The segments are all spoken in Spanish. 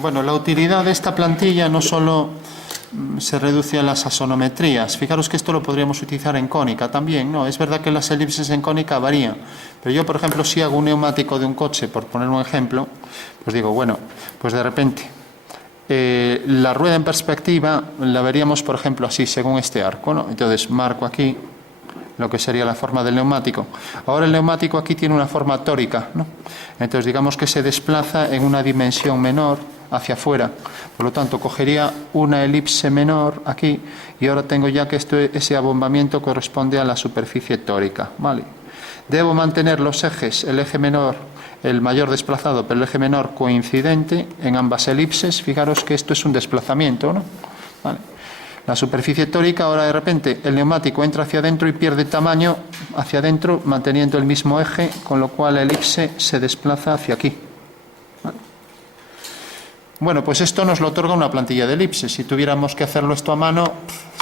Bueno, la utilidad de esta plantilla no solo se reduce a las asonometrías. Fijaros que esto lo podríamos utilizar en cónica también, ¿no? Es verdad que las elipses en cónica varían, pero yo, por ejemplo, si hago un neumático de un coche, por poner un ejemplo, pues digo, bueno, pues de repente la rueda en perspectiva la veríamos, por ejemplo, así, según este arco, ¿no? Entonces marco aquí lo que sería la forma del neumático. Ahora el neumático aquí tiene una forma tórica, ¿no? Entonces digamos que se desplaza en una dimensión menor hacia afuera. Por lo tanto, cogería una elipse menor aquí y ahora tengo ya que ese abombamiento corresponde a la superficie tórica, ¿vale? Debo mantener los ejes, el eje menor, el mayor desplazado, pero el eje menor coincidente en ambas elipses. Fijaros que esto es un desplazamiento, ¿no? ¿Vale? La superficie tórica, ahora de repente el neumático entra hacia adentro y pierde tamaño hacia adentro manteniendo el mismo eje, con lo cual la elipse se desplaza hacia aquí. ¿Vale? Bueno, pues esto nos lo otorga una plantilla de elipses. Si tuviéramos que hacerlo esto a mano,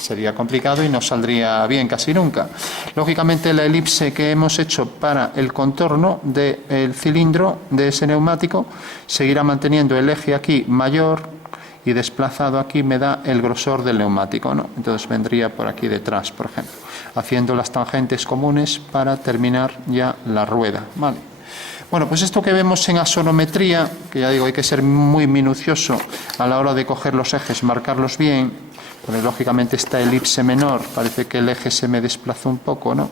sería complicado y no saldría bien casi nunca. Lógicamente, la elipse que hemos hecho para el contorno del cilindro de ese neumático seguirá manteniendo el eje aquí mayor y desplazado aquí me da el grosor del neumático, ¿no? Entonces vendría por aquí detrás, por ejemplo, haciendo las tangentes comunes para terminar ya la rueda, ¿vale? Bueno, pues esto que vemos en asonometría, que ya digo, hay que ser muy minucioso a la hora de coger los ejes, marcarlos bien, porque lógicamente esta elipse menor, parece que el eje se me desplazó un poco, ¿no?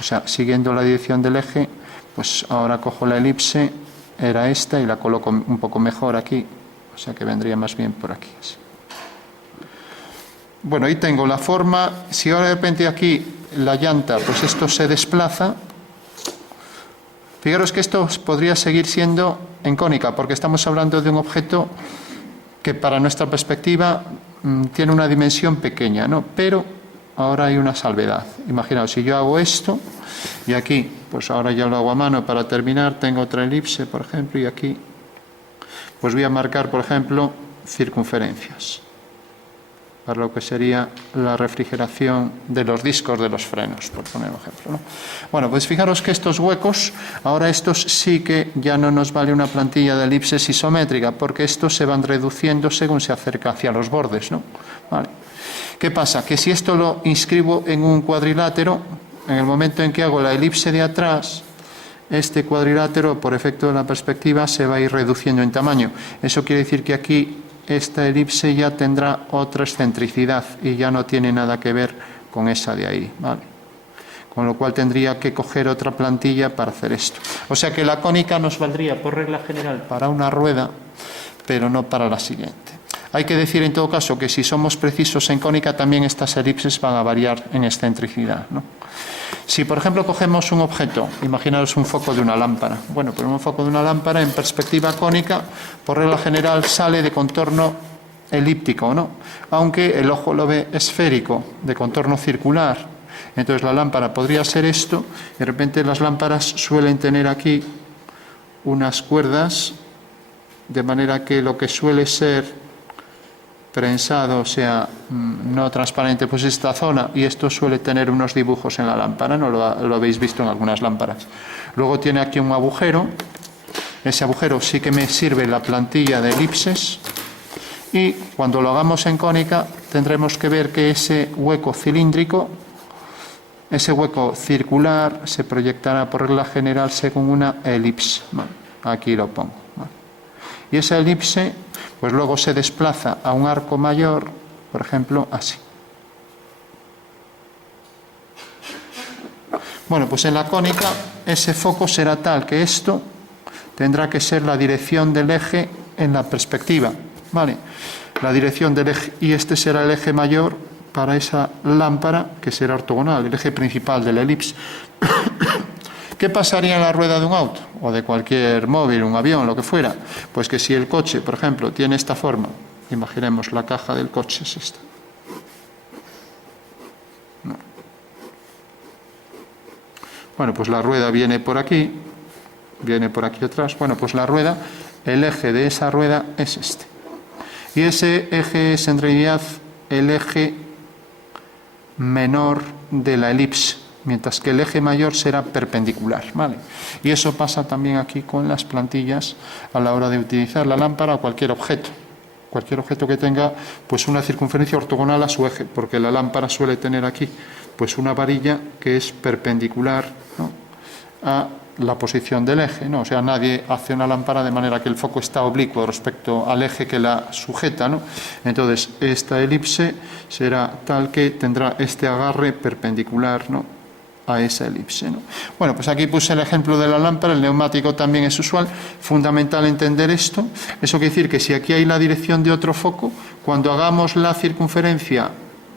O sea, siguiendo la dirección del eje, pues ahora cojo la elipse, era esta, y la coloco un poco mejor aquí, o sea que vendría más bien por aquí. Así. Bueno, ahí tengo la forma. Si ahora de repente aquí la llanta, pues esto se desplaza. Fijaros que esto podría seguir siendo en cónica, porque estamos hablando de un objeto que para nuestra perspectiva tiene una dimensión pequeña, ¿no? Pero ahora hay una salvedad. Imaginaos, si yo hago esto, y aquí, pues ahora ya lo hago a mano para terminar, tengo otra elipse, por ejemplo, y aquí pues voy a marcar, por ejemplo, circunferencias para lo que sería la refrigeración de los discos de los frenos, por poner un ejemplo, ¿no? Bueno, pues fijaros que estos huecos, ahora estos sí que ya no nos vale una plantilla de elipses isométrica, porque estos se van reduciendo según se acerca hacia los bordes, ¿no? Vale. ¿Qué pasa? Que si esto lo inscribo en un cuadrilátero, en el momento en que hago la elipse de atrás, este cuadrilátero, por efecto de la perspectiva, se va a ir reduciendo en tamaño. Eso quiere decir que aquí esta elipse ya tendrá otra excentricidad y ya no tiene nada que ver con esa de ahí, ¿vale? Con lo cual tendría que coger otra plantilla para hacer esto. O sea que la cónica nos valdría por regla general para una rueda, pero no para la siguiente. Hay que decir en todo caso que si somos precisos en cónica, también estas elipses van a variar en excentricidad, ¿no? Si, por ejemplo, cogemos un objeto, imaginaros un foco de una lámpara. Bueno, pues un foco de una lámpara en perspectiva cónica, por regla general, sale de contorno elíptico, ¿no? Aunque el ojo lo ve esférico, de contorno circular. Entonces la lámpara podría ser esto, y de repente las lámparas suelen tener aquí unas cuerdas, de manera que lo que suele ser prensado, o sea, no transparente, pues esta zona, y esto suele tener unos dibujos en la lámpara, ¿no? Lo habéis visto en algunas lámparas. Luego tiene aquí un agujero, ese agujero sí que me sirve la plantilla de elipses, y cuando lo hagamos en cónica tendremos que ver que ese hueco cilíndrico, ese hueco circular, se proyectará por regla general según una elipse. Bueno, aquí lo pongo. ¿Vale? Y esa elipse pues luego se desplaza a un arco mayor, por ejemplo, así. Bueno, pues en la cónica ese foco será tal que esto tendrá que ser la dirección del eje en la perspectiva, ¿vale? La dirección del eje, y este será el eje mayor para esa lámpara, que será ortogonal, el eje principal de la elipse. ¿Qué pasaría en la rueda de un auto? O de cualquier móvil, un avión, lo que fuera. Pues que si el coche, por ejemplo, tiene esta forma, imaginemos la caja del coche es esta. No. Bueno, pues la rueda viene por aquí atrás. Bueno, pues la rueda, el eje de esa rueda es este. Y ese eje es en realidad el eje menor de la elipse, mientras que el eje mayor será perpendicular, ¿vale? Y eso pasa también aquí con las plantillas a la hora de utilizar la lámpara o cualquier objeto que tenga pues una circunferencia ortogonal a su eje, porque la lámpara suele tener aquí pues una varilla que es perpendicular, ¿no?, a la posición del eje, ¿no? O sea, nadie hace una lámpara de manera que el foco está oblicuo respecto al eje que la sujeta, ¿no? Entonces, esta elipse será tal que tendrá este agarre perpendicular, ¿no?, a esa elipse, ¿no? Bueno, pues aquí puse el ejemplo de la lámpara, el neumático también es usual, fundamental entender esto. Eso quiere decir que si aquí hay la dirección de otro foco, cuando hagamos la circunferencia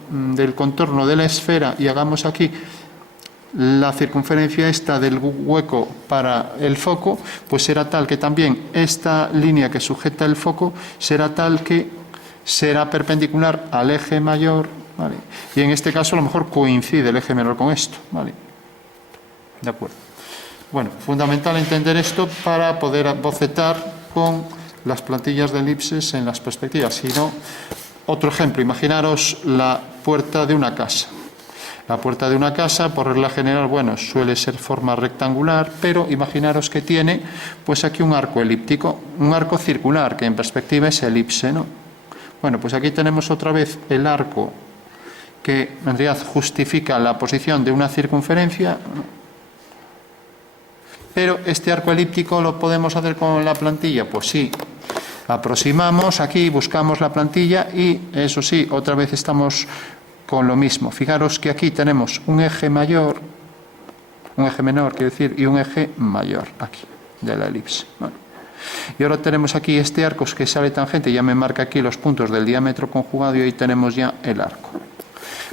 del contorno de la esfera y hagamos aquí la circunferencia esta del hueco para el foco, pues será tal que también esta línea que sujeta el foco será tal que será perpendicular al eje mayor, ¿vale? Y en este caso a lo mejor coincide el eje menor con esto, ¿vale? De acuerdo. Bueno, fundamental entender esto para poder bocetar con las plantillas de elipses en las perspectivas. Si no, otro ejemplo, imaginaros la puerta de una casa. La puerta de una casa, por regla general, bueno, suele ser forma rectangular, pero imaginaros que tiene, pues aquí un arco elíptico, un arco circular, que en perspectiva es elipse, ¿no? Bueno, pues aquí tenemos otra vez el arco que en realidad justifica la posición de una circunferencia, ¿no? Pero este arco elíptico lo podemos hacer con la plantilla, pues sí. Aproximamos aquí, buscamos la plantilla y, eso sí, otra vez estamos con lo mismo. Fijaros que aquí tenemos un eje mayor, un eje menor, quiero decir, y un eje mayor aquí, de la elipse. Bueno. Y ahora tenemos aquí este arco que sale tangente, ya me marca aquí los puntos del diámetro conjugado y ahí tenemos ya el arco.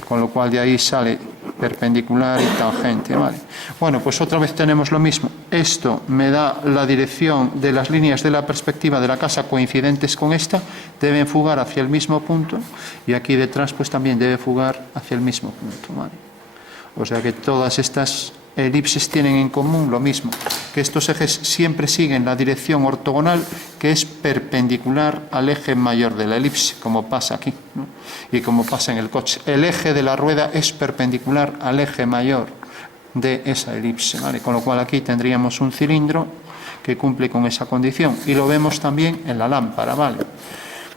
Con lo cual de ahí sale perpendicular y tangente, ¿vale? Bueno, pues otra vez tenemos lo mismo. Esto me da la dirección de las líneas de la perspectiva de la casa coincidentes con esta, deben fugar hacia el mismo punto y aquí detrás pues también debe fugar hacia el mismo punto, ¿vale? O sea que todas estas elipses tienen en común lo mismo, que estos ejes siempre siguen la dirección ortogonal que es perpendicular al eje mayor de la elipse, como pasa aquí, ¿no? Y como pasa en el coche. El eje de la rueda es perpendicular al eje mayor de esa elipse, ¿vale? Con lo cual aquí tendríamos un cilindro que cumple con esa condición y lo vemos también en la lámpara, ¿vale?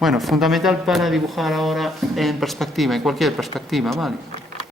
Bueno, fundamental para dibujar ahora en perspectiva, en cualquier perspectiva, ¿vale?